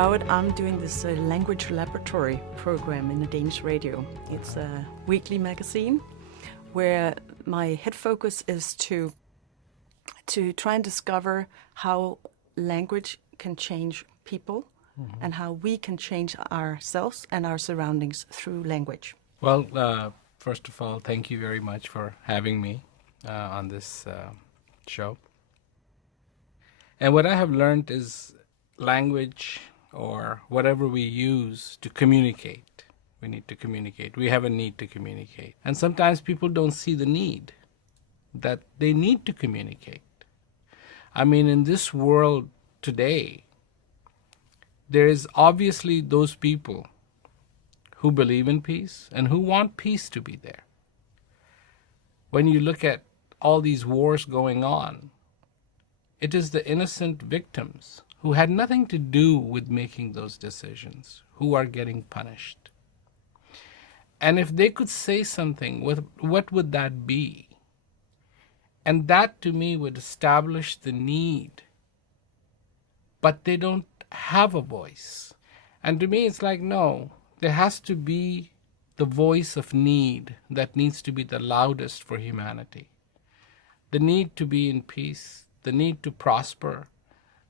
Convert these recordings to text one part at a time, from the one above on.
Rawat. I'm doing this language laboratory program in the Danish radio. It's a weekly magazine where my head focus is to try and discover how language can change people and how we can change ourselves and our surroundings through language. Well, first of all, thank you very much for having me on this show. And what I have learned is language, or whatever we use to communicate, we need to communicate. We have a need to communicate. And sometimes people don't see the need that they need to communicate. I mean, in this world today, there is obviously those people who believe in peace and who want peace to be there. When you look at all these wars going on, it is the innocent victims who had nothing to do with making those decisions who are getting punished. And if they could say something, what would that be? And that to me would establish the need. But they don't have a voice. And to me it's like, no, there has to be the voice of need that needs to be the loudest for humanity. The need to be in peace, the need to prosper,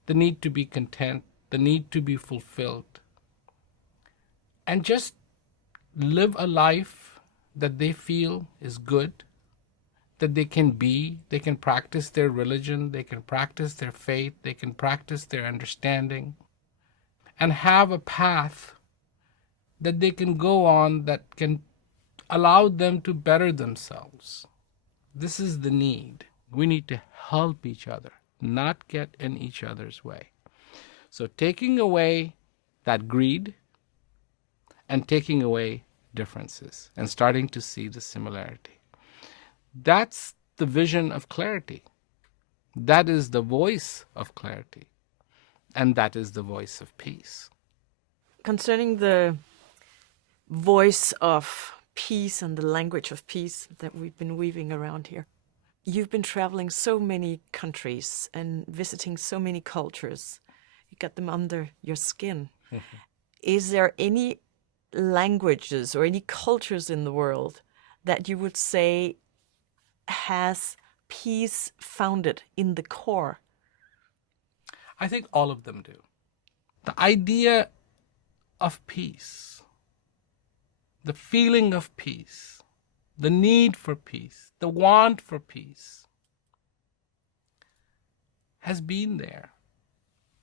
the need to be content, the need to be fulfilled. And just live a life that they feel is good, that they can practice their religion, they can practice their faith, they can practice their understanding, and have a path that they can go on that can allow them to better themselves. This is the need. We need to help each other, not get in each other's way. So taking away that greed and taking away differences and starting to see the similarity. That's the vision of clarity. That is the voice of clarity. And that is the voice of peace. Concerning the voice of peace and the language of peace that we've been weaving around here, you've been traveling so many countries and visiting so many cultures. You got them under your skin. Is there any languages or any cultures in the world that you would say has peace founded in the core? I think all of them do. The idea of peace, the feeling of peace, the need for peace, the want for peace has been there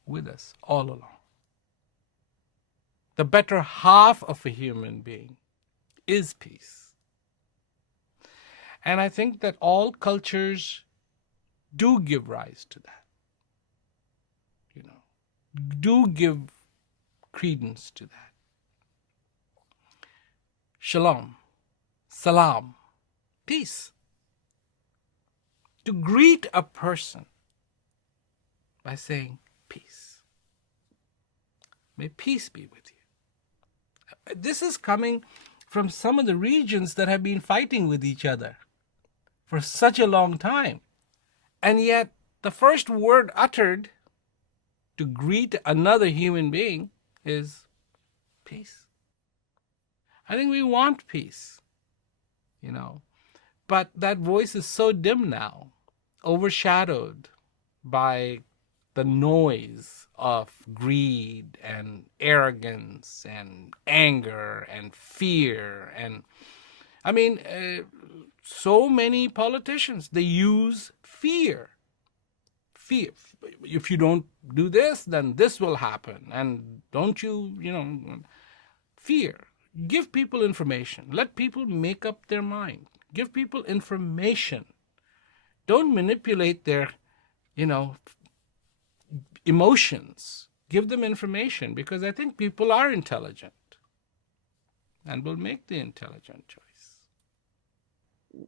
with us all along. The better half of a human being is peace. And I think that all cultures do give rise to that. Do give credence to that. Shalom, salam, peace. To greet a person by saying peace. May peace be with you. This is coming from some of the regions that have been fighting with each other for such a long time. And yet the first word uttered to greet another human being is peace. I think we want peace, but that voice is so dim now, overshadowed by the noise of greed and arrogance and anger and fear. And I mean, so many politicians, they use fear. Fear. If you don't do this, then this will happen. And don't you, fear. Give people information. Let people make up their mind. Give people information. Don't manipulate their, emotions. Give them information, because I think people are intelligent and will make the intelligent choice.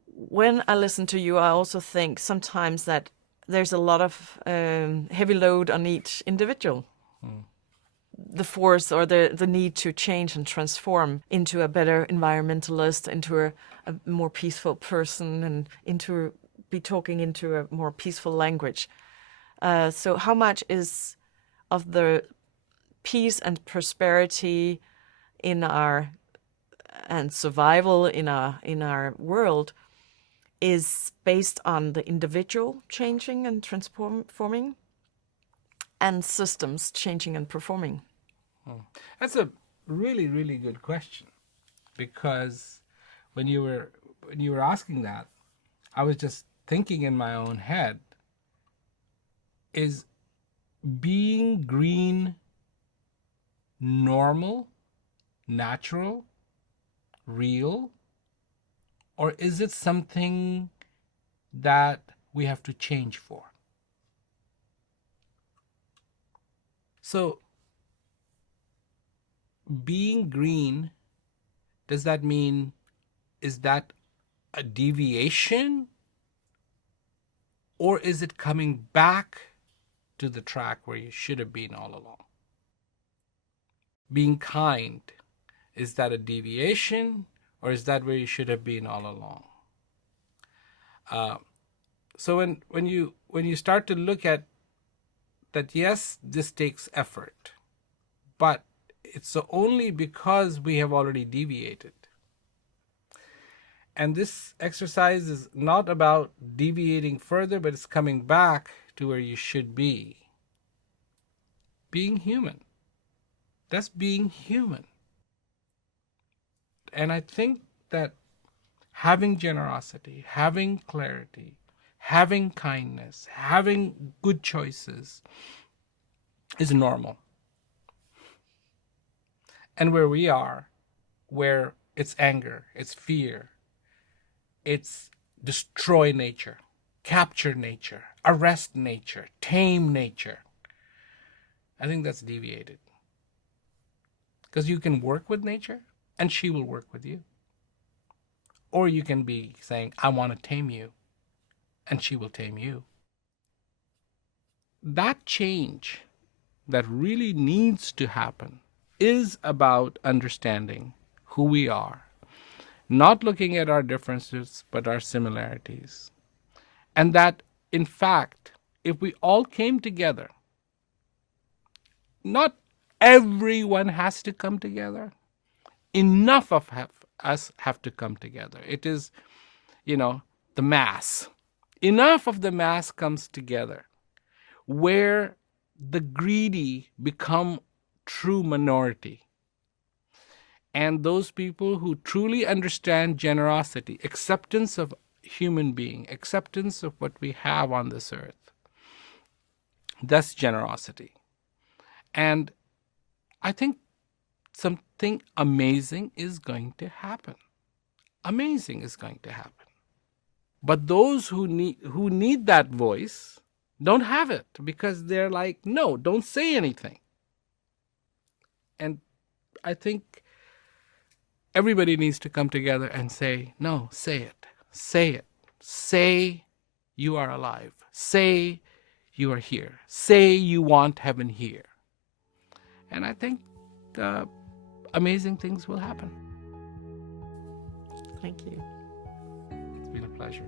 When I listen to you, I also think sometimes that there's a lot of heavy load on each individual. The force or the need to change and transform into a better environmentalist, into a more peaceful person, and be talking into a more peaceful language. So how much is of the peace and prosperity in our and survival in our world is based on the individual changing and transforming, and systems changing and performing? That's a really, really good question, because when you were asking that, I was just thinking in my own head, is being green normal, natural, real, or is it something that we have to change for? So, being green, does that mean, is that a deviation, or is it coming back to the track where you should have been all along? Being kind, is that a deviation, or is that where you should have been all along? So when you start to look at that, yes, this takes effort, but it's only because we have already deviated. And this exercise is not about deviating further, but it's coming back to where you should be. Being human. That's being human. And I think that having generosity, having clarity, having kindness, having good choices is normal. And where we are, where it's anger, it's fear, it's destroy nature, capture nature, arrest nature, tame nature, I think that's deviated. Because you can work with nature and she will work with you. Or you can be saying, I want to tame you, and she will tame you. That change that really needs to happen is about understanding who we are, not looking at our differences, but our similarities. And that, in fact, if we all came together, not everyone has to come together, enough of us have to come together. It is, the mass. Enough of the mass comes together where the greedy become true minority. And those people who truly understand generosity, acceptance of human being, acceptance of what we have on this earth, that's generosity. And I think something amazing is going to happen. Amazing is going to happen. But those who need that voice don't have it, because they're like, no, don't say anything. And I think everybody needs to come together and say, no, say it. Say it. Say you are alive. Say you are here. Say you want heaven here. And I think amazing things will happen. Thank you. It's been a pleasure.